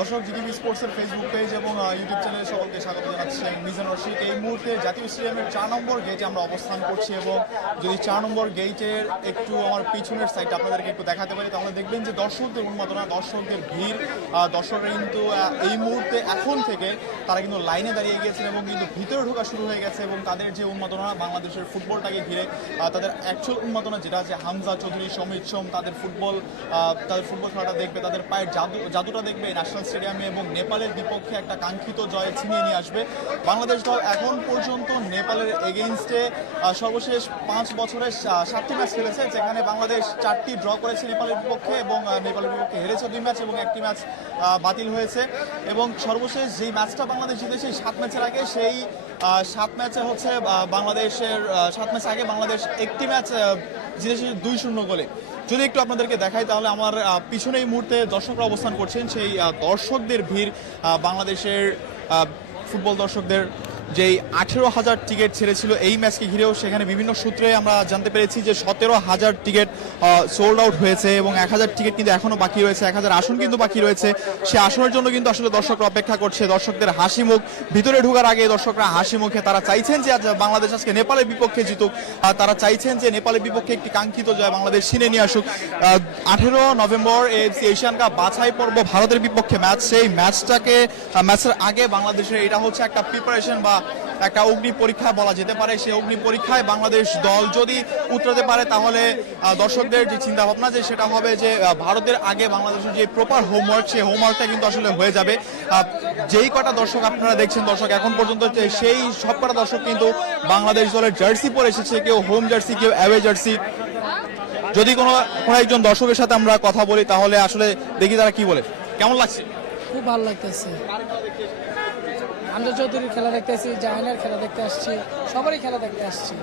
দর্শক জিটিভি স্পোর্টসের Facebook page এবং ইউটিউব চ্যানেলে সকলকে স্বাগত জানাচ্ছি মিজান রশিদ। এই মুহূর্তে জাতীয় স্টেডিয়ামের চার নম্বর গেটে আমরা অবস্থান করছি এবং যদি চার নম্বর গেটের একটু আমার পিছনের সাইডটা আপনাদেরকে একটু দেখাতে পারি, তাহলে দেখবেন যে দর্শকদের উন্মাদনা, দর্শকদের ভিড় দর্শকরা কিন্তু এই মুহূর্তে এখন থেকে তারা কিন্তু লাইনে দাঁড়িয়ে গিয়েছেন এবং কিন্তু ভিতরে ঢোকা শুরু হয়ে গেছে এবং তাদের যে উন্মাদনা, বাংলাদেশের ফুটবলটাকে ঘিরে তাদের অ্যাকচুয়াল উন্মাদনা যেটা আছে, হামজা চৌধুরী, সমিত সোম, তাদের ফুটবল তাদের ফুটবল খেলাটা দেখবে, তাদের পায়ের জাদু, জাদুটা দেখবে ন্যাশনাল স্টেডিয়ামে এবং নেপালের বিপক্ষে একটা কাঙ্ক্ষিত জয় ছিনিয়ে নিয়ে আসবে। বাংলাদেশ দল এখন পর্যন্ত নেপালের এগেইনস্টে সর্বশেষ পাঁচ বছরে সা- সাতটি ম্যাচ খেলেছে, যেখানে বাংলাদেশ চারটি ড্র করেছে নেপালের বিপক্ষে এবং নেপালের বিপক্ষে হেরেছে দুই ম্যাচ এবং একটি ম্যাচ বাতিল হয়েছে। এবং সর্বশেষ যেই ম্যাচটা বাংলাদেশ জিতেছে সাত ম্যাচের আগে, সেই সাত ম্যাচে হচ্ছে বাংলাদেশের সাত ম্যাচ আগে বাংলাদেশ একটি ম্যাচ জিতেছে দুই শূন্য গোলে। যদি একটু আপনাদেরকে দেখাই, তাহলে আমার পিছনে এই মুহূর্তে দর্শকরা অবস্থান করছেন, সেই দর্শকদের ভিড় বাংলাদেশের ফুটবল দর্শকদের। যেই আঠেরো হাজার টিকিট ছেড়েছিল, এই ম্যাচকে ঘিরেও সেখানে বিভিন্ন সূত্রে আমরা জানতে পেরেছি যে সতেরো হাজার টিকিট সোল্ড আউট হয়েছে এবং এক হাজার টিকিট কিন্তু এখনও বাকি রয়েছে, এক হাজার আসন কিন্তু বাকি রয়েছে। সে আসনের জন্য কিন্তু আসলে দর্শকরা অপেক্ষা করছে, দর্শকদের হাসি মুখ। ভিতরে ঢোকার আগে দর্শকরা হাসি মুখে তারা চাইছেন যে আজ বাংলাদেশ আজকে নেপালের বিপক্ষে জিতুক তারা চাইছেন যে নেপালের বিপক্ষে একটি কাঙ্ক্ষিত জয় বাংলাদেশ ছিনে নিয়ে আসুক। আঠেরো নভেম্বর এফসি এশিয়ান কাপ বাছাই পর্ব ভারতের বিপক্ষে ম্যাচ, সেই ম্যাচটাকে ম্যাচের আগে বাংলাদেশের এটা হচ্ছে একটা প্রিপারেশন বা একটা অগ্নি পরীক্ষা বলা যেতে পারে। সেই অগ্নি পরীক্ষায় বাংলাদেশ দল যদি উতরাতে পারে, তাহলে দর্শকদের যে চিন্তা ভাবনা যে সেটা হবে যে ভারতের আগে বাংলাদেশের যে প্রপার হোমওয়ার্ক সেই হোমওয়ার্কটা কিন্তু আসলে হয়ে যাবে। যেই কটা দর্শক আপনারা দেখছেন, দর্শক এখন পর্যন্ত সেই সব কটা দর্শক কিন্তু বাংলাদেশ দলের জার্সি পরে এসেছে, কেউ হোম জার্সি কেউ অ্যাওয়ে জার্সি যদি কোনো কোনো একজন দর্শকের সাথে আমরা কথা বলি, তাহলে আসলে দেখি তারা কি বলে। কেমন লাগছে? খুব ভালো লাগতেছে। আমজা চৌধুরীর খেলা দেখতে আসছি জাহানের খেলা দেখতে আসছি সবারই খেলা দেখতে আসছি।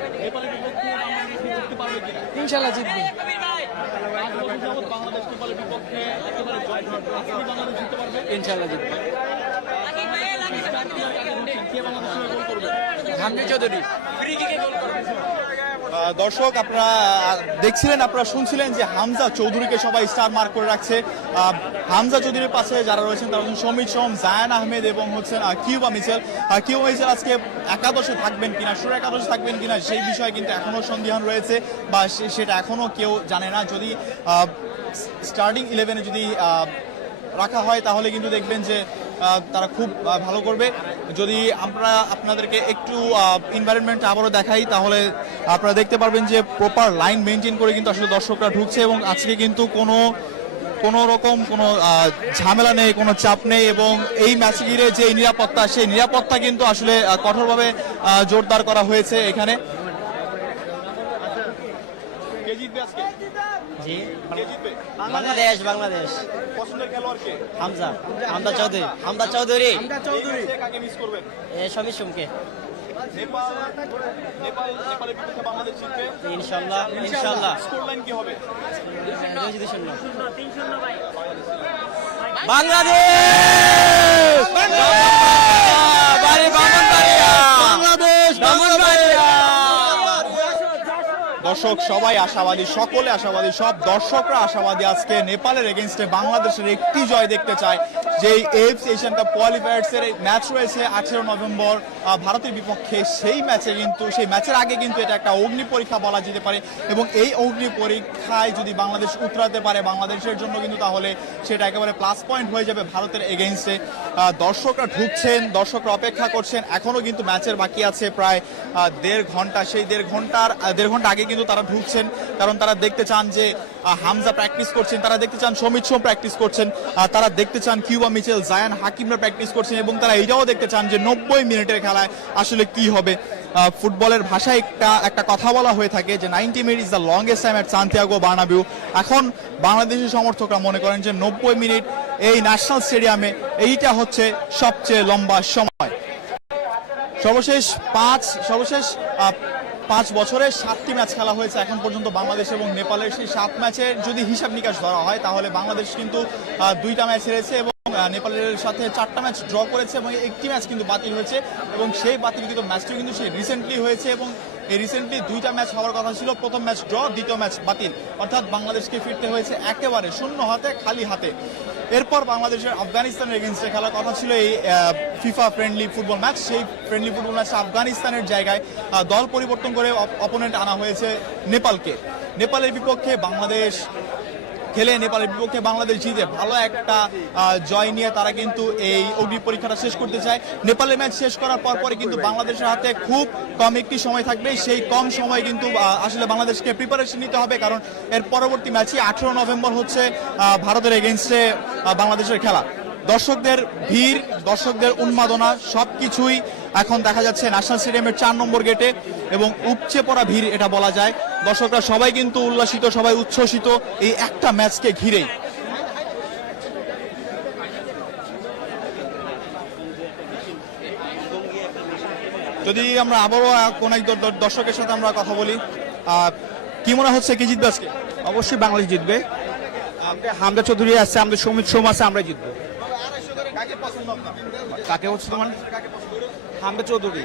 ইনশাল্লাহ জিতবে। ইনশাল্লাহ জিতবে। হামজা চৌধুরী। দর্শক, আপনারা দেখছিলেন, আপনারা শুনছিলেন যে হামজা চৌধুরীকে সবাই স্টার মার্ক করে রাখছে। হামজা চৌধুরীর পাশে যারা রয়েছেন, তারা হচ্ছেন সমীর সোম, জায়ান আহমেদ এবং হচ্ছেন কিউবা মিচেল। কিউবা মিচেল আজকে একাদশে থাকবেন কিনা, সুর একাদশে থাকবেন কিনা, সেই বিষয়ে কিন্তু এখনও সন্দিহান রয়েছে বা সেটা এখনও কেউ জানে না। যদি স্টার্টিং ইলেভেনে যদি রাখা হয়, তাহলে কিন্তু দেখবেন যে তারা খুব ভালো করবে। যদি আমরা আপনাদেরকে একটু এনভায়রনমেন্ট আবারও দেখাই তাহলে আপনারা দেখতে পারবেন যে প্রপার লাইন মেনটেন করে কিন্তু আসলে দর্শকরা ঢুকছে এবং আজকে কিন্তু কোনো কোনো রকম কোনো ঝামেলা নেই কোনো চাপ নেই এবং এই ম্যাচ ঘিরে যে নিরাপত্তা সেই নিরাপত্তা কিন্তু আসলে কঠোরভাবে জোরদার করা হয়েছে এখানে। কে জিতবে আজকে? জি কে জিতবে? বাংলাদেশ বাংলাদেশ। পছন্দের খেলোয়াড় কে হামজা হামদা চৌধুরী। হামদা চৌধুরী। চৌধুরী কাকে মিস করবেন এ সমীর সুমকে নেপাল নেপাল নেপালের বিপক্ষে বাংলাদেশ জিতবে। কি হবে? দর্শক, সবাই আশাবাদী, সকলে আশাবাদী, সব দর্শকরা আশাবাদী আজকে নেপালের এগেনস্টে বাংলাদেশের একটি জয় দেখতে চায়। যে এফসি এশিয়ান কাপ কোয়ালিফায়ার্স এর ম্যাচ রয়েছে আঠেরো নভেম্বর ভারতের বিপক্ষে সেই ম্যাচে কিন্তু, সেই ম্যাচের আগে কিন্তু এটা একটা অগ্নি পরীক্ষা বলা যেতে পারে এবং এই অগ্নি পরীক্ষায় যদি বাংলাদেশ উতরাতে পারে বাংলাদেশের জন্য কিন্তু তাহলে সেটা একেবারে প্লাস পয়েন্ট হয়ে যাবে ভারতের এগেনস্টে দর্শকরা ঢুকছেন, দর্শকরা অপেক্ষা করছেন, এখনও কিন্তু ম্যাচের বাকি আছে প্রায় দেড় ঘণ্টা, সেই দেড় ঘণ্টার দেড় ঘণ্টা আগে কিন্তু তারা ঢুকছেন, কারণ তারা দেখতে চান যে হামজা প্র্যাকটিস করছেন, তারা দেখতে চান সমিত সোম প্র্যাকটিস করছেন তারা দেখতে চান কিউবা মিচেল, জায়ান হাকিমরা প্র্যাকটিস করছেন এবং তারা এটাও দেখতে চান যে নব্বই মিনিটের খেলায় আসলে কি হবে। ফুটবলের ভাষায় একটা একটা কথা বলা হয়ে থাকে যে ninety minute is the longest time at Santiago Bernabeu এখন বাংলাদেশি সমর্থকরা মনে করেন যে নব্বই মিনিট এই ন্যাশনাল স্টেডিয়ামে এইটা হচ্ছে সবচেয়ে লম্বা সময়। সর্বশেষ পাঁচ, সর্বশেষ পাঁচ বছরে সাতটি ম্যাচ খেলা হয়েছে এখন পর্যন্ত বাংলাদেশ এবং নেপালের সেই সাত ম্যাচের যদি হিসাব নিকাশ ধরা হয়, তাহলে বাংলাদেশ কিন্তু দুইটা ম্যাচ হেরেছে এবং নেপালের সাথে চারটা ম্যাচ ড্র করেছে এবং একটি ম্যাচ কিন্তু বাতিল হয়েছে এবং সেই বাতিল কিন্তু ম্যাচটিও কিন্তু সেই রিসেন্টলি হয়েছে এবং রিসেন্টলি দুইটা ম্যাচ হওয়ার কথা ছিল। প্রথম ম্যাচ ড্র দ্বিতীয় ম্যাচ বাতিল। অর্থাৎ বাংলাদেশকে ফিরতে হয়েছে একেবারে শূন্য হাতে, খালি হাতে। এরপর বাংলাদেশের আফগানিস্তানের এগেনস্টে খেলার কথা ছিল এই ফিফা ফ্রেন্ডলি ফুটবল ম্যাচ সেই ফ্রেন্ডলি ফুটবল ম্যাচে আফগানিস্তানের জায়গায় দল পরিবর্তন করে অপোনেন্ট আনা হয়েছে নেপালকে। নেপালের বিপক্ষে বাংলাদেশ খেলে নেপালের বিপক্ষে বাংলাদেশ জিতে ভালো একটা জয় নিয়ে তারা কিন্তু এই অগ্নি পরীক্ষাটা শেষ করতে চায়। নেপালের ম্যাচ শেষ করার পর পরে কিন্তু বাংলাদেশের হাতে খুব কম একটি সময় থাকবে। সেই কম সময় কিন্তু আসলে বাংলাদেশকে প্রিপারেশন নিতে হবে কারণ এর পরবর্তী ম্যাচই আঠেরো নভেম্বর হচ্ছে ভারতের এগেনস্টে বাংলাদেশের খেলা। দর্শকদের ভিড়, দর্শকদের উন্মাদনা সবকিছুই এখন দেখা যাচ্ছে ন্যাশনাল স্টেডিয়ামের চার নম্বর গেটে। এবং উপচে পড়া ভিড় এটা বলা যায়। দর্শকরা সবাই কিন্তু উল্লাসিত সবাই উচ্ছ্বসিত এই একটা ম্যাচকে ঘিরেই। যদি আমরা আবারও কোন এক দর্শকের সাথে আমরা কথা বলি কি মনে হচ্ছে কি জিতবে আজকে? অবশ্যই বাংলাদেশ জিতবে। আমাদের হামদা চৌধুরী আছে আমাদের সমিত সোম আছে আমরা জিতবো। কাকে হচ্ছে তোমার হামদা চৌধুরী।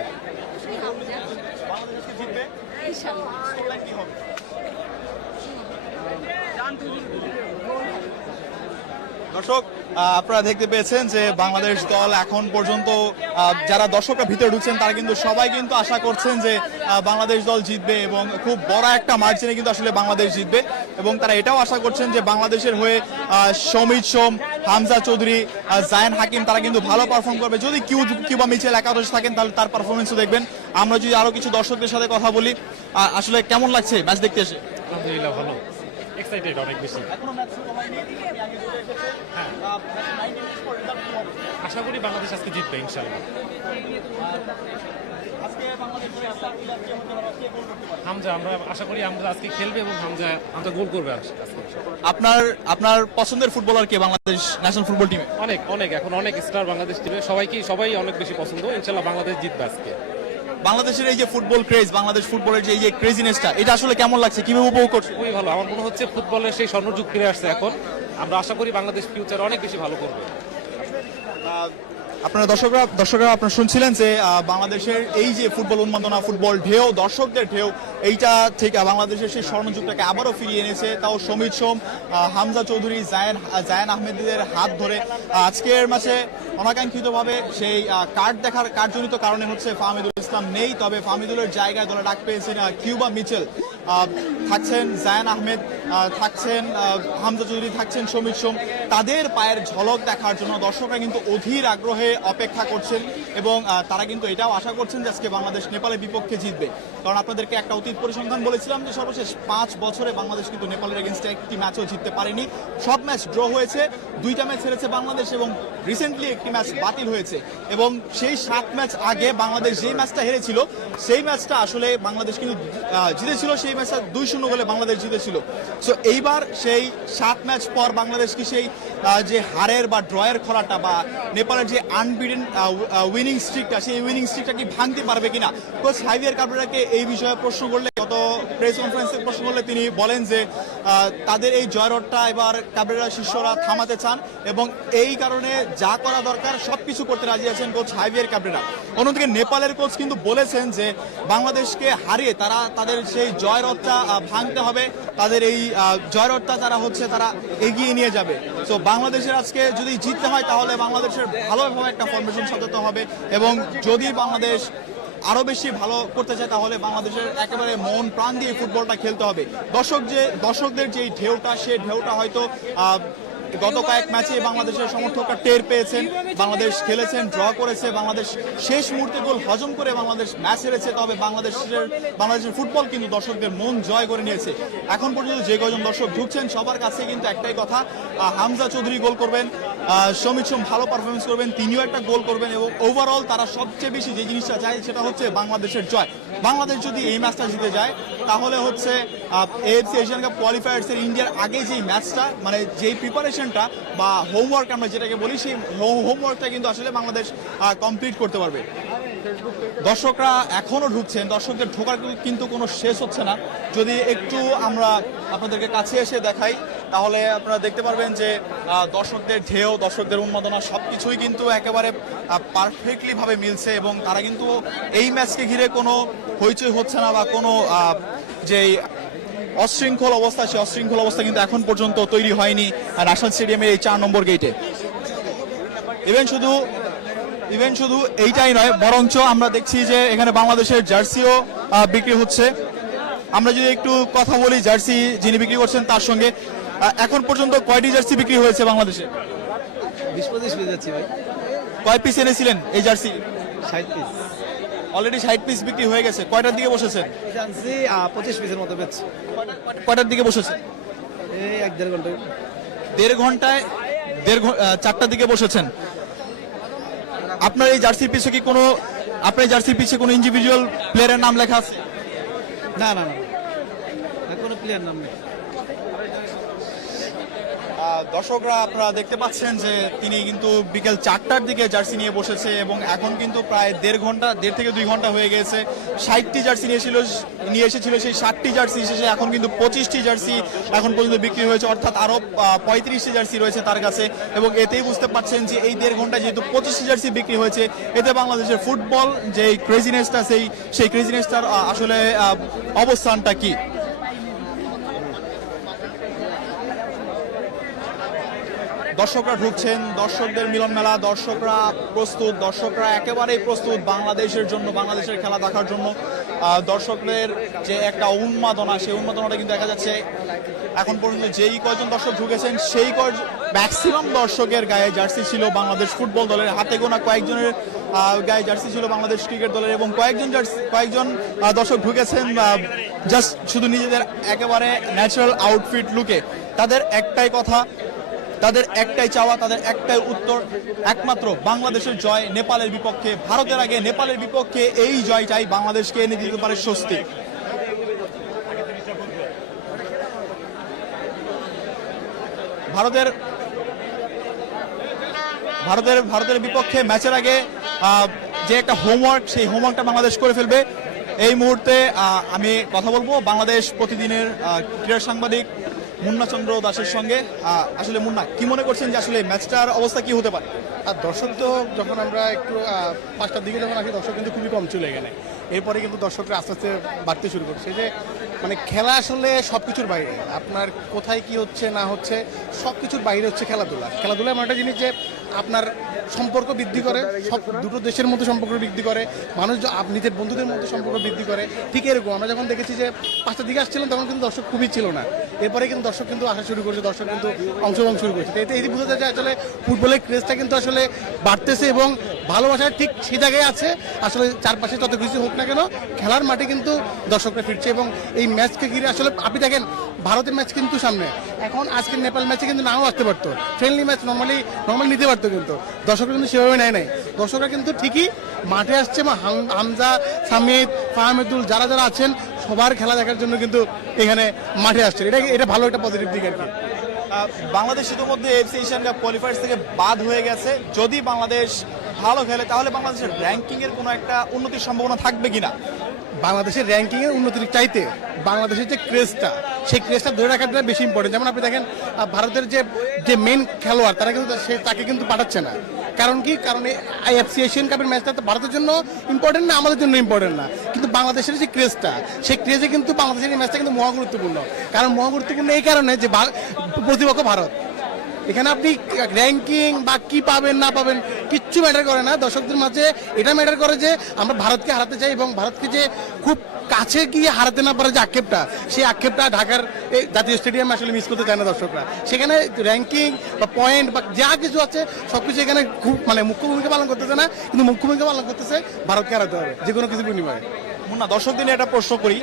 দর্শক আপনারা দেখতে পেয়েছেন যে বাংলাদেশ দল এখন পর্যন্ত যারা দর্শকরা ভিতরে ঢুকছেন, তারা কিন্তু সবাই কিন্তু আশা করছেন যে বাংলাদেশ দল জিতবে এবং খুব বড় একটা মার্জিনে কিন্তু আসলে বাংলাদেশ জিতবে। এবং তারা এটাও আশা করছেন যে বাংলাদেশের হয়ে সমিত সোম, হামজা চৌধুরী জায়ান হাকিম, তারা কিন্তু ভালো পারফর্ম করবে। যদি কিউ কিউবা মিচেল একাদশ থাকেন, তাহলে তার পারফরমেন্সও দেখবেন। আমরা যদি আরও কিছু দর্শকদের সাথে কথা বলি আসলে কেমন লাগছে ম্যাচ দেখতে এসে? আলহামদুলিল্লাহ, ভালো। এক্সাইটেড অনেক বেশি। আশা করি বাংলাদেশ আজকে জিতবে ইনশাল্লাহ হামজা আমরা আশা করি আমরা আজকে খেলবে এবং হামজা হামজা গোল করবে আপনার আপনার পছন্দের ফুটবলার কে বাংলাদেশ ন্যাশনাল ফুটবল টিমে? অনেক অনেক এখন অনেক স্টার বাংলাদেশ টিমে সবাইকে সবাই অনেক বেশি পছন্দ। ইনশাল্লাহ বাংলাদেশ জিতবে আজকে। বাংলাদেশের এই যে ফুটবল ক্রেজ বাংলাদেশ ফুটবলের যে এই যে ক্রেজিনেসটা এটা আসলে কেমন লাগছে? কীভাবে উপভোগ করছে? খুবই ভালো। আমার মনে হচ্ছে ফুটবলের সেই স্বর্ণযুগ ফিরে আসছে এখন। আমরা আশা করি বাংলাদেশ ফিউচার অনেক বেশি ভালো করবে। আপনারা দর্শকরা দর্শকরা আপনারা শুনছিলেন যে বাংলাদেশের এই যে ফুটবল উন্মাদনা ফুটবল ঢেউ দর্শকদের ঢেউ এইটা থেকে বাংলাদেশের সেই স্বর্ণযুগটাকে আবারও ফিরিয়ে এনেছে। তাও সমিত সোম হামজা চৌধুরী জায়ান জায়ান আহমেদের হাত ধরে। আজকের ম্যাচে অনাকাঙ্ক্ষিতভাবে সেই কার্ড দেখার কার্ডজনিত কারণে হচ্ছে ফাহমিদুল ইসলাম নেই তবে ফাহমিদুলের জায়গায় দলে ডাক পেয়েছেন কিউবা মিচেল। থাকছেন জায়ান আহমেদ থাকছেন হামজা চৌধুরী, থাকছেন সমিত সোম। তাদের পায়ের ঝলক দেখার জন্য দর্শকরা কিন্তু অধীর আগ্রহে অপেক্ষা করছেন এবং তারা কিন্তু এটাও আশা করছেন যে আজকে বাংলাদেশ নেপালের বিপক্ষে জিতবে। কারণ আপনাদেরকে একটা অতীত পরিসংখ্যান বলেছিলাম যে সর্বশেষ পাঁচ বছরে বাংলাদেশ কিন্তু নেপালের এগেনস্টে একটি ম্যাচও জিততে পারেনি। সব ম্যাচ ড্র হয়েছে, দুইটা ম্যাচ হেরেছে বাংলাদেশ এবং রিসেন্টলি একটি ম্যাচ বাতিল হয়েছে। এবং সেই সাত ম্যাচ আগে বাংলাদেশ যেই ম্যাচটা হেরেছিল, সেই ম্যাচটা আসলে বাংলাদেশ কিন্তু জিতেছিল সেই ম্যাচটা দুই শূন্য গোলে বাংলাদেশ জিতেছিল। সো এইবার সেই সাত ম্যাচ পর বাংলাদেশ কি সেই যে হারের বা ড্রয়ের খরাটা বা নেপালের যে আনবিডেন উইনিং স্ট্রিকটা সেই উইনিং স্ট্রিকটা কি ভাঙতে পারবে কিনা? কোচ হাইভিয়ার কাবরেরাকে এই বিষয়ে প্রশ্ন করলে, গত প্রেস কনফারেন্সে প্রশ্ন করলে তিনি বলেন যে তাদের এই জয়রটটা এবার কাবরেরা শিষ্যরা থামাতে চান এবং এই কারণে যা করা দরকার সব কিছু করতে রাজি আছেন কোচ হাইভিয়ার কাবরেরা অন্যদিকে নেপালের কোচ কিন্তু বলেছেন যে, বাংলাদেশকে হারিয়ে তারা তাদের সেই জয়রথটা ভাঙতে হবে, তাদের এই জয়রথটা তারা হচ্ছে তারা এগিয়ে নিয়ে যাবে। তো বাংলাদেশের আজকে যদি জিততে হয়, তাহলে বাংলাদেশের ভালোভাবে একটা ফরমেশন সাজাতে হবে এবং যদি বাংলাদেশ আরও বেশি ভালো করতে চায়, তাহলে বাংলাদেশের একেবারে মন প্রাণ দিয়ে ফুটবলটা খেলতে হবে। দর্শক যে দর্শকদের যে ঢেউটা, সে ঢেউটা হয়তো গত কয়েক ম্যাচে বাংলাদেশের সমর্থকরা টের পেয়েছেন, বাংলাদেশ খেলেছেন, ড্র করেছে, বাংলাদেশ শেষ মুহূর্তে গোল হজম করে বাংলাদেশ ম্যাচ হেরেছে, তবে বাংলাদেশের বাংলাদেশের ফুটবল কিন্তু দর্শকদের মন জয় করে নিয়েছে। এখন পর্যন্ত যে কজন দর্শক ঢুকছেন সবার কাছে কিন্তু একটাই কথা হামজা চৌধুরী গোল করবেন সমিত সোম ভালো পারফরমেন্স করবেন, তিনিও একটা গোল করবেন এবং ওভারঅল তারা সবচেয়ে বেশি যে জিনিসটা চায় সেটা হচ্ছে বাংলাদেশের জয়। বাংলাদেশ যদি এই ম্যাচটা জিতে যায়, তাহলে হচ্ছে এএফসি এশিয়ান কাপ কোয়ালিফায়ার্স এর ইন্ডিয়ার আগে যেই ম্যাচটা মানে যেই প্রিপারেশনটা বা হোমওয়ার্ক আমরা যেটাকে বলি, সেই হোমওয়ার্কটা কিন্তু আসলে বাংলাদেশ কমপ্লিট করতে পারবে। দর্শকরা এখনও ঢুকছেন, দর্শকদের ঢোকার কিন্তু কোনো শেষ হচ্ছে না। যদি একটু আমরা আপনাদেরকে কাছে এসে দেখাই, তাহলে আপনারা দেখতে পারবেন যে দর্শকদের ঢেউ, দর্শকদের উন্মাদনা, সবকিছুই কিন্তু একেবারে পারফেক্টলিভাবে মিলছে এবং তারা কিন্তু এই ম্যাচকে ঘিরে কোনো হইচই হচ্ছে না বা কোনো যেই অশৃঙ্খল অবস্থা সেই অশৃঙ্খল অবস্থা কিন্তু এখন পর্যন্ত তৈরি হয়নি ন্যাশনাল স্টেডিয়ামের এই চার নম্বর গেটে ইভেন শুধু ইভেন শুধু এইটাই নয় বরঞ্চ আমরা দেখছি যে এখানে বাংলাদেশের জার্সিও বিক্রি হচ্ছে। আমরা যদি একটু কথা বলি জার্সি যিনি বিক্রি করছেন তার সঙ্গে এখন পর্যন্ত কয়টি জার্সি বিক্রি হয়েছে বাংলাদেশে? বিশ পঁচিশ কয় পিস এনেছিলেন এই জার্সি? ষাট পিস অলরেডি ষাট পিস বিক্রি হয়ে গেছে। কয়টার দিকে বসেছেন? জানছি পঁচিশ পিসের মতো পেয়েছি কয়টার দিকে বসেছেন? এই এক দেড় ঘণ্টা দেড় ঘন্টায় দেড় চারটার দিকে বসেছেন। আপনার এই জার্সির পিছে কি কোনো আপনার জার্সির পিছে কোনো ইন্ডিভিজুয়াল প্লেয়ারের নাম লেখা আছে? না না না কোনো প্লেয়ার নাম নেই। দর্শকরা আপনারা দেখতে পাচ্ছেন যে তিনি কিন্তু বিকেল চারটার দিকে জার্সি নিয়ে বসেছে এবং এখন কিন্তু প্রায় দেড় ঘণ্টা, দেড় থেকে দুই ঘণ্টা হয়ে গেছে। ষাটটি জার্সি নিয়েছিল নিয়ে এসেছিল সেই ষাটটি জার্সি শেষে এখন কিন্তু পঁচিশটি জার্সি এখন পর্যন্ত বিক্রি হয়েছে, অর্থাৎ আরও পঁয়ত্রিশটি জার্সি রয়েছে তার কাছে এবং এতেই বুঝতে পারছেন যে এই দেড় ঘণ্টা যেহেতু পঁচিশটি জার্সি বিক্রি হয়েছে, এতে বাংলাদেশের ফুটবল যে ক্রেজিনেসটা সেই সেই ক্রেজিনেসটার আসলে অবস্থানটা কি? দর্শকরা ঢুকছেন, দর্শকদের মিলন মেলা দর্শকরা প্রস্তুত, দর্শকরা একেবারেই প্রস্তুত বাংলাদেশের জন্য, বাংলাদেশের খেলা দেখার জন্য। দর্শকদের যে একটা উন্মাদনা, সেই উন্মাদনাটা কিন্তু দেখা যাচ্ছে এখন পর্যন্ত যেই কয়জন দর্শক ঢুকেছেন, সেই কয় ম্যাক্সিমাম দর্শকের গায়ে জার্সি ছিল বাংলাদেশ ফুটবল দলের হাতে গোনা কয়েকজনের গায়ে জার্সি ছিল বাংলাদেশ ক্রিকেট দলের এবং কয়েকজন জার্সি কয়েকজন দর্শক ঢুকেছেন জাস্ট শুধু নিজেদের একেবারে ন্যাচারাল আউটফিট লুকে তাদের একটাই কথা তাদের একটাই চাওয়া, তাদের একটাই উত্তর, একমাত্র বাংলাদেশের জয় নেপালের বিপক্ষে, ভারতের আগে নেপালের বিপক্ষে এই জয়টাই বাংলাদেশকে এনে দিতে পারে স্বস্তি। ভারতের ভারতের ভারতের বিপক্ষে ম্যাচের আগে যে একটা হোমওয়ার্ক সেই হোমওয়ার্কটা বাংলাদেশ করে ফেলবে। এই মুহূর্তে আমি কথা বলব, বাংলাদেশ প্রতিদিনের ক্রীড়া সাংবাদিক মুন্না চন্দ্র দাসের সঙ্গে আসলে মুন্না, কি মনে করছেন যে আসলে ম্যাচটার অবস্থা কি হতে পারে? আর দর্শক তো যখন আমরা একটু পাঁচটার দিকে যখন আসি, দর্শক কিন্তু খুবই কম চলে গেলে। এরপরে কিন্তু দর্শকরা আস্তে আস্তে বাড়তে শুরু করছে। যে মানে খেলা আসলে সব কিছুর বাইরে। আপনার কোথায় কি হচ্ছে, না হচ্ছে সব কিছুর বাইরে হচ্ছে খেলাধুলা। খেলাধুলা এমন একটা জিনিস যে, আপনার সম্পর্ক বৃদ্ধি করে, সব দুটো দেশের মধ্যে সম্পর্ক বৃদ্ধি করে, মানুষ নিজের বন্ধুদের মধ্যে সম্পর্ক বৃদ্ধি করে। ঠিক এরকম, আমরা যখন দেখেছি যে পাঁচটার দিকে আসছিলাম, তখন কিন্তু দর্শক খুবই ছিল না। এরপরে কিন্তু দর্শক কিন্তু আসা শুরু করছে, দর্শক কিন্তু অংশগ্রহণ শুরু করছে। এতে এই বোঝা যায় যে আসলে ফুটবলের ক্রেজটা কিন্তু আসলে বাড়তেছে এবং ভালোবাসা ঠিক সেই জায়গায় আছে। আসলে চারপাশে যত কিছু হোক না কেন, খেলার মাঠে কিন্তু দর্শকরা ফিরছে এবং এই ম্যাচকে ঘিরে আসলে আপনি দেখেন ভারতের ম্যাচ কিন্তু সামনে। এখন আজকের নেপাল ম্যাচে কিন্তু নাও আসতে পারতো। ফ্রেন্ডলি ম্যাচ নর্মালি নর্মালি নিতে পারতো কিন্তু। দর্শকরা কিন্তু সেভাবে নেয় নাই। দর্শকরা কিন্তু ঠিকই মাঠে আসছে হামজা, সামিদ ফাহমেদুল যারা যারা আছেন, সবার খেলা দেখার জন্য কিন্তু এখানে মাঠে আসছে এটা এটা ভালো একটা পজিটিভ দিক আর কি। বাংলাদেশ ইতিমধ্যে এফসি এশিয়ান কাপ কোয়ালিফায়ার্স থেকে বাদ হয়ে গেছে। যদি বাংলাদেশ ভালো খেলে, তাহলে বাংলাদেশের র্যাঙ্কিং এর কোনো একটা উন্নতির সম্ভাবনা থাকবে কিনা? বাংলাদেশের র্যাঙ্কিং এর উন্নতির চাইতে বাংলাদেশের যে ক্রেজটা সেই ক্রেজটা ধরে রাখাটা বেশি ইম্পর্টেন্ট যেমন আপনি দেখেন ভারতের যে যে মেন খেলোয়াড়, তারা কিন্তু সে, তাকে কিন্তু পাঠাচ্ছে না। কারণ কি? কারণ আইএফসি এশিয়ান কাপের ম্যাচটা তো ভারতের জন্য ইম্পর্টেন্ট না, আমাদের জন্য ইম্পর্টেন্ট না। কিন্তু বাংলাদেশের যে ক্রেজটা সেই ক্রেজে কিন্তু বাংলাদেশের ম্যাচটা কিন্তু মহা গুরুত্বপূর্ণ। কারণ মহা গুরুত্বপূর্ণ এই কারণে যে প্রতিপক্ষ ভারত। এখানে আপনি র্যাঙ্কিং বা কি পাবেন, না পাবেন, কিচ্ছু ম্যাটার করে না। দর্শকদের মাঝে এটা ম্যাটার করে যে আমরা ভারতকে হারাতে চাই এবং ভারতকে যে খুব কাছে গিয়ে হারাতে না পারে যে আক্ষেপটা, সেই আক্ষেপটা ঢাকার জাতীয় স্টেডিয়ামে আসলে মিস করতে চায় না দর্শকরা। সেখানে র্যাঙ্কিং বা পয়েন্ট বা যা কিছু আছে সব কিছু এখানে খুব মানে মুখ্য ভূমিকা পালন করতেছে না, কিন্তু মুখ্য ভূমিকা পালন করতেছে ভারতকে হারাতে হবে, যে কোনো কিছু বিনিময়ে। দর্শক দিনে একটা প্রশ্ন করি।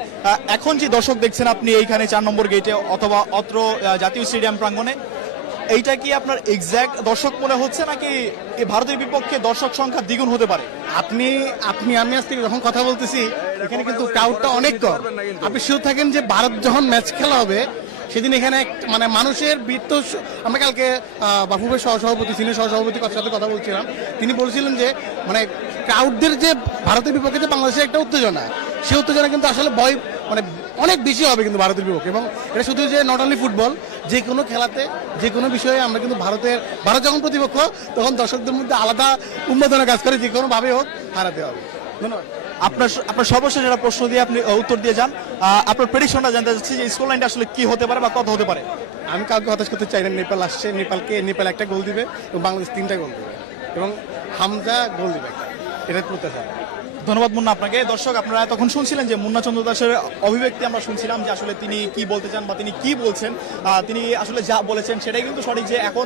এখন যে দর্শক দেখছেন আপনি এইখানে চার নম্বর গেটে অথবা অত্র জাতীয় স্টেডিয়াম প্রাঙ্গণে এইটা কি আপনার এক্সাক্ট দর্শক মনে হচ্ছে নাকি ভারতের বিপক্ষে দর্শক সংখ্যা দ্বিগুণ হতে পারে? আপনি আপনি আমি আজকে যখন কথা বলতেছি এখানে কিন্তু ক্রাউডটা অনেক কম। আপনি শিওর থাকেন যে ভারত যখন ম্যাচ খেলা হবে সেদিন এখানে মানে মানুষের বৃত্ত আমরা কালকে আহ, বাফুফের সহসভাপতি সিনিয়র সহসভাপতির সাথে কথা বলছিলাম। তিনি বলছিলেন যে মানে ক্রাউডদের যে ভারতের বিপক্ষে যে বাংলাদেশের একটা উত্তেজনা সেই উত্তেজনা কিন্তু আসলে ভয় মানে অনেক বেশি হবে কিন্তু ভারতের বিপক্ষে। এবং এটা শুধু যে নট অনলি ফুটবল যে কোনো খেলাতে যে কোনো বিষয়ে আমরা কিন্তু ভারতের ভারত যখন প্রতিপক্ষ তখন দর্শকদের মধ্যে আলাদা উন্মাদনা কাজ করে যে কোনোভাবে হোক হারাতে হবে। ধন্যবাদ। আপনার আপনার সর্বশেষ একটা প্রশ্ন দিয়ে আপনি উত্তর দিয়ে যান। আপনার প্রেডিকশনটা জানতে চাচ্ছি যে স্কোর লাইনটা আসলে কি হতে পারে বা কত হতে পারে? আমি কাউকে হতাশ করতে চাই না। নেপাল আসছে নেপালকে নেপাল একটা গোল দিবে এবং বাংলাদেশ তিনটা গোল দিবে। এবং হামজা গোল দিবে। এটা প্রত্যাশা। ধন্যবাদ মুন্না আপনাকে। দর্শক, আপনারা তখন শুনছিলেন যে মুন্না চন্দ্র দাসের অভিব্যক্তি আমরা শুনছিলাম যে আসলে তিনি কি বলতে চান বা তিনি কি বলছেন। তিনি আসলে যা বলেছেন সেটাই কিন্তু সঠিক যে এখন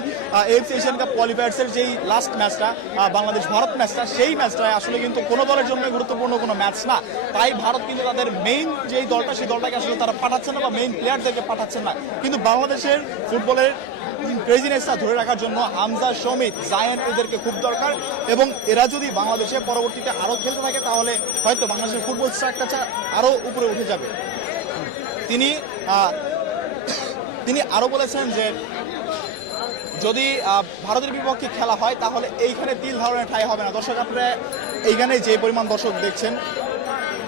এফসি এশিয়ান কাপ কোয়ালিফায়ার্সের যেই লাস্ট ম্যাচটা বাংলাদেশ ভারত ম্যাচটা সেই ম্যাচটা আসলে কিন্তু কোনো দলের জন্য গুরুত্বপূর্ণ কোনো ম্যাচ না। তাই ভারত কিন্তু তাদের মেইন যেই দলটা, সেই দলটাকে আসলে তারা পাঠাচ্ছেন না বা মেইন প্লেয়ারদেরকে পাঠাচ্ছেন না। কিন্তু বাংলাদেশের ফুটবলের ক্রেজিনেসটা ধরে রাখার জন্য হামজা সমিত জায়ান এদেরকে খুব দরকার এবং এরা যদি বাংলাদেশে পরবর্তীতে আরও খেলতে থাকে, তাহলে হয়তো বাংলাদেশের ফুটবল স্ট্রাকচার আরও উপরে উঠে যাবে। তিনি তিনি আরও বলেছেন যে, যদি ভারতের বিপক্ষে খেলা হয়, তাহলে এইখানে তিল ধরনের ঠাই হবে না। দর্শক, আপনারা এইখানে যে পরিমাণ দর্শক দেখছেন,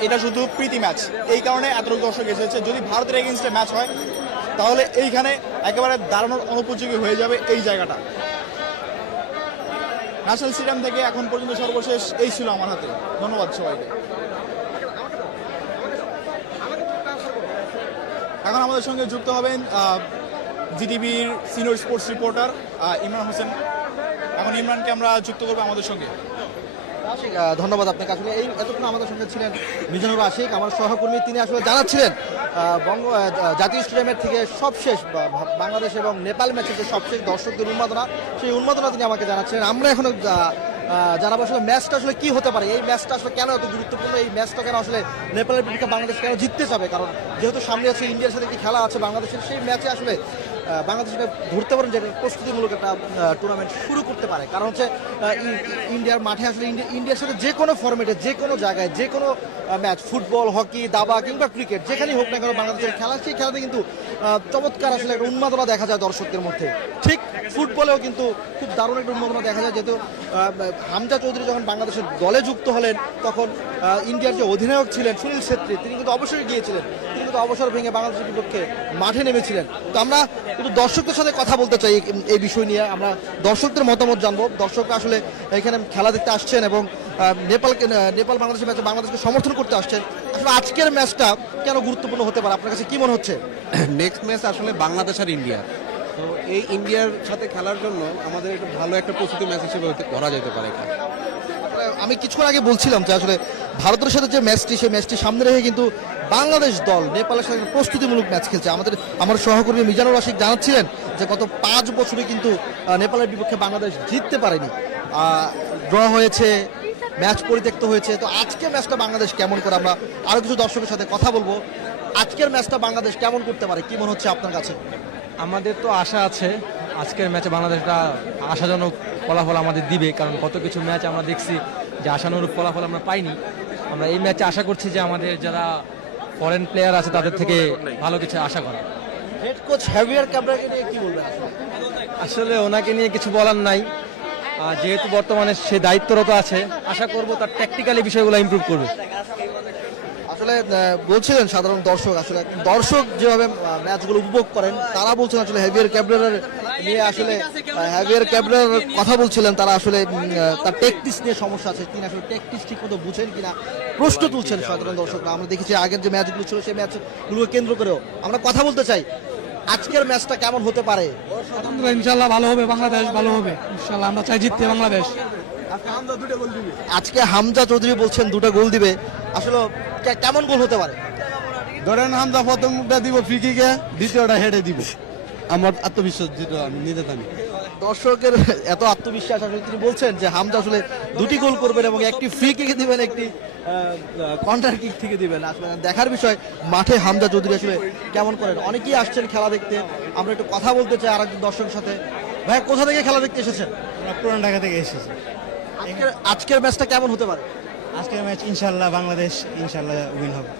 এটা শুধু প্রীতি ম্যাচ। এই কারণে এতটুকু দর্শক এসেছে, যদি ভারতের এগেনস্টে ম্যাচ হয় তাহলে এইখানে একেবারে দাঁড়ানোর অনুপযোগী হয়ে যাবে এই জায়গাটা। ন্যাশনাল স্টেডিয়াম থেকে এখন পর্যন্ত সর্বশেষ এই ছিল আমার হাতে। ধন্যবাদ সবাইকে। এখন আমাদের সঙ্গে যুক্ত হবেন জিটিভির senior sports reporter Imran Hossain. এখন ইমরানকে আমরা যুক্ত করব আমাদের সঙ্গে। ধন্যবাদ আপনাকে। আসলে এই এতক্ষণ আমাদের সঙ্গে ছিলেন মিজানুর আশিক আমার সহকর্মী। তিনি আসলে জানাচ্ছিলেন বঙ্গ জাতীয় স্টেডিয়ামের থেকে সবশেষ বাংলাদেশ এবং নেপাল ম্যাচের যে সবশেষ দর্শকদের উন্মাদনা, সেই উন্মাদনা তিনি আমাকে জানাচ্ছেন আমরা এখন জানাব আসলে ম্যাচটা আসলে কি হতে পারে, এই ম্যাচটা আসলে কেন এত গুরুত্বপূর্ণ, এই ম্যাচটা কেন আসলে নেপালের বিপক্ষে বাংলাদেশ কেন জিততে যাবে কারণ যেহেতু সামনে আছে ইন্ডিয়ার সাথে একটি খেলা আছে বাংলাদেশের, সেই ম্যাচে আসলে আহ, বাংলাদেশ এটা ধরতে পারেন যে প্রস্তুতিমূলক একটা টুর্নামেন্ট শুরু করতে পারে। কারণ হচ্ছে ইন্ডিয়ার মাঠে আসলে ইন্ডিয়ার সাথে যে কোনো ফরম্যাটে যে কোনো জায়গায় যে কোনো ম্যাচ ফুটবল হকি দাবা কিংবা ক্রিকেট যেখানেই হোক না কেন বাংলাদেশের খেলা সেই খেলাতে কিন্তু চমৎকার আসলে একটা উন্মাদনা দেখা যায় দর্শকদের মধ্যে। ঠিক ফুটবলেও কিন্তু খুব দারুণ একটা উন্মাদনা দেখা যায় যেহেতু হামজা চৌধুরী যখন বাংলাদেশের দলে যুক্ত হলেন তখন ইন্ডিয়ার যে অধিনায়ক ছিলেন সুনীল ছেত্রী তিনি কিন্তু অবসরে গিয়েছিলেন। তিনি কিন্তু অবসর ভেঙে বাংলাদেশের বিপক্ষে মাঠে নেমেছিলেন। তো আমরা কিন্তু দর্শকদের সাথে কথা বলতে চাই এই- বিষয় নিয়ে। আমরা দর্শকদের মতামত জানব। দর্শকরা আসলে এখানে খেলা দেখতে আসছেন এবং নেপালকে নেপাল বাংলাদেশের ম্যাচে বাংলাদেশকে সমর্থন করতে আসছেন। আসলে আজকের ম্যাচটা কেন গুরুত্বপূর্ণ হতে পারে? আপনার কাছে কি মনে হচ্ছে? নেক্সট ম্যাচ আসলে বাংলাদেশ আর ইন্ডিয়া। তো এই ইন্ডিয়ার সাথে খেলার জন্য আমাদের একটু ভালো একটা প্রস্তুতি ম্যাচ হিসেবে ধরা যেতে পারে এটা আমি কিছুক্ষণ আগে বলছিলাম যে আসলে ভারতের সাথে যে ম্যাচটি সেই ম্যাচটি সামনে রেখে কিন্তু বাংলাদেশ দল নেপালের সাথে প্রস্তুতিমূলক ম্যাচ খেলছে। আমাদের আমার সহকর্মী মিজানুর রশিক জানাচ্ছিলেন যে গত পাঁচ বছরে কিন্তু নেপালের বিপক্ষে বাংলাদেশ জিততে পারেনি। ড্র হয়েছে, ম্যাচ পরিত্যক্ত হয়েছে। তো আজকের ম্যাচটা বাংলাদেশ কেমন করে? আমরা আরও কিছু দর্শকের সাথে কথা বলব। আজকের ম্যাচটা বাংলাদেশ কেমন করতে পারে? কি মনে হচ্ছে আপনার কাছে? আমাদের তো আশা আছে, আজকের ম্যাচে বাংলাদেশটা আশাজনক ফলাফল আমাদের দিবে। কারণ কত কিছু ম্যাচ আমরা দেখছি যে আশানুরূপ ফলাফল আমরা পাইনি। আমরা এই ম্যাচে আশা করছি যে আমাদের যারা ফরেন প্লেয়ার আছে তাদের থেকে ভালো কিছু আশা করা। হেড কোচ হ্যাভিয়ার ক্যাবরাকে নিয়ে কি বলবেন আসলে? ওনাকে নিয়ে কিছু বলার নাই। যেহেতু বর্তমানে সে দায়িত্বরত আছে আশা করব তার ট্যাকটিক্যালি বিষয়গুলো ইমপ্রুভ করবে। আসলে বলছিলেন সাধারণ দর্শক আসলে দর্শক যেভাবে ম্যাচগুলো উপভোগ করেন তারা বলছেন আসলে হেভিয়ার ক্যাবরার নিয়ে আসলে হেভিয়ার ক্যাবরার কথা বলছিলেন তারা আসলে তার টেকটিস নিয়ে সমস্যা আছে তিনি আসলে টেকটিস ঠিক মতো বুঝেন কিনা প্রশ্ন তুলছেন সাধারণ দর্শকরা। আমরা দেখেছি আগের যে ম্যাচগুলো ছিল সেই ম্যাচগুলোকে কেন্দ্র করেও। আমরা কথা বলতে চাই আজকের ম্যাচটা কেমন হতে পারে? ইনশাল্লাহ ভালো হবে বাংলাদেশ ভালো হবে। ইনশাল্লাহ আমরা চাই জিততে বাংলাদেশ। আজকে হামজা চৌধুরী বলছেন দুটো গোল দিবে। আসলে কেমন গোল হতে পারে? ধরেন হামজা প্রথমটা দিব ফ্রি কিকে দ্বিতীয়টা হেডে দিব। আমার আত্মবিশ্বাস যেটা আমি নিজে জানি। দর্শকের এত আত্মবিশ্বাস আসলে তিনি বলছেন যে হামজা আসলে দুটি গোল করবেন এবং একটি ফ্রি কিকে দিবেন একটি কন্টার কিক থেকে দিবেন। আসলে দেখার বিষয় মাঠে হামজা চৌধুরী আসলে কেমন করেন? অনেকেই আসছেন খেলা দেখতে। আমরা একটু কথা বলতে চাই আরেকজন দর্শকের সাথে। ভাই কোথা থেকে খেলা দেখতে এসেছেন? পুরান ঢাকা থেকে এসেছি। আজকের আজকের ম্যাচটা কেমন হতে পারে? আজকের ম্যাচ ইনশাল্লাহ বাংলাদেশ ইনশাল্লাহ উইন হবে।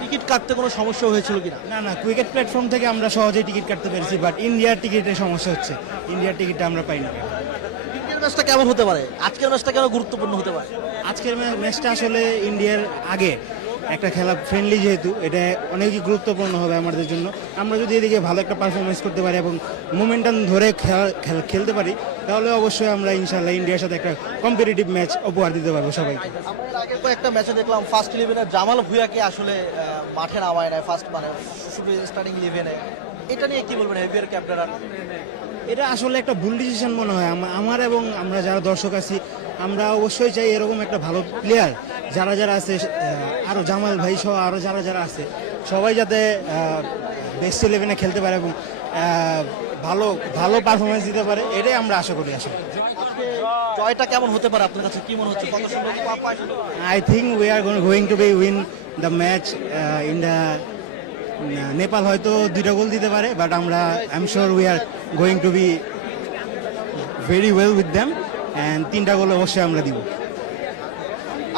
টিকিট কাটতে কোনো সমস্যা হয়েছিল কিনা? না না ক্রিকেট প্ল্যাটফর্ম থেকে আমরা সহজেই টিকিট কাটতে পেরেছি বাট ইন্ডিয়ার টিকিটের সমস্যা হচ্ছে। ইন্ডিয়ার টিকিটটা আমরা পাই না। ইন্ডিয়ার ম্যাচটা কেমন হতে পারে? আজকের ম্যাচটা কেন গুরুত্বপূর্ণ হতে পারে? আজকের ম্যা- ম্যাচটা আসলে ইন্ডিয়ার আগে। একটা খেলা ফ্রেন্ডলি যেহেতু এটা অনেকই গুরুত্বপূর্ণ হবে আমাদের জন্য। আমরা যদি এদিকে ভালো একটা পারফরমেন্স করতে পারি এবং মোমেন্টাম ধরে খেলা- খেল- খেলতে পারি তাহলে অবশ্যই আমরা ইনশাল্লাহ ইন্ডিয়ার সাথে একটা কম্পিটিটিভ ম্যাচ উপহার দিতে পারব সবাইকে। আমরা আগের কয়েকটা ম্যাচে দেখলাম ফার্স্ট ইলেভেনের জামাল ভুঁইয়াকে আসলে মাঠে নামায় না ফার্স্ট মানে স্টার্টিং ইলেভেনে এটা নিয়ে কি বলবেন হেভিয়ার ক্যাপ্টেন এটা আসলে একটা ভুল ডিসিশন মনে হয়। আমার এবং আমরা যারা দর্শক আছি আমরা অবশ্যই চাই এরকম একটা ভালো প্লেয়ার যারা যারা আছে আহ, আরও জামাল ভাই সহ আরও যারা যারা আছে সবাই যাতে বেস্ট ইলেভেনে খেলতে পারে এবং ভালো ভালো পারফরমেন্স দিতে পারে এটাই আমরা আশা করি আসলে জয়টা কেমন হতে পারে? আপনার কাছে কি মনে হচ্ছে? think we are going to be win the match uh, in the Nepal হয়তো দুইটা গোল দিতে পারে বাট আমরা I am sure we are going to be very well with them and তিনটা গোল অবশ্যই আমরা দিব।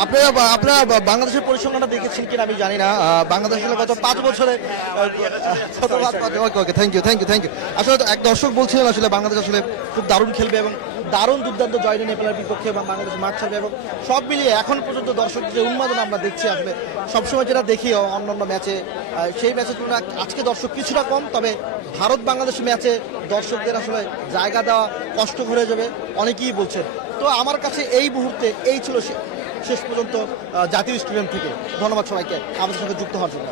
আপনারা আপনারা বাংলাদেশের পরিসংখ্যানটা দেখেছেন কিনা আমি জানি না। আহ, বাংলাদেশ আসলে গত পাঁচ বছরে okay okay thank you thank you thank you আসলে এক দর্শক বলছিলেন আসলে বাংলাদেশ আসলে খুব দারুণ খেলবে এবং দারুণ দুর্দান্ত জয় নিয়ে নেপালের বিপক্ষে এবং বাংলাদেশ মাঠ ছাড়বে এবং সব মিলিয়ে এখন পর্যন্ত দর্শক যে উন্মাদনা আমরা দেখছি আসলে সবসময় যেটা দেখি অন্যান্য ম্যাচে সেই ম্যাচের তুলনায় আজকে দর্শক কিছুটা কম তবে ভারত বাংলাদেশ ম্যাচে দর্শকদের আসলে জায়গা দেওয়া কষ্ট হয়ে যাবে অনেকেই বলছেন। তো আমার কাছে এই মুহূর্তে এই ছিল শেষ পর্যন্ত জাতীয় স্টেডিয়াম থেকে। ধন্যবাদ সবাইকে। আমাদের সঙ্গে যুক্ত হওয়ার জন্য।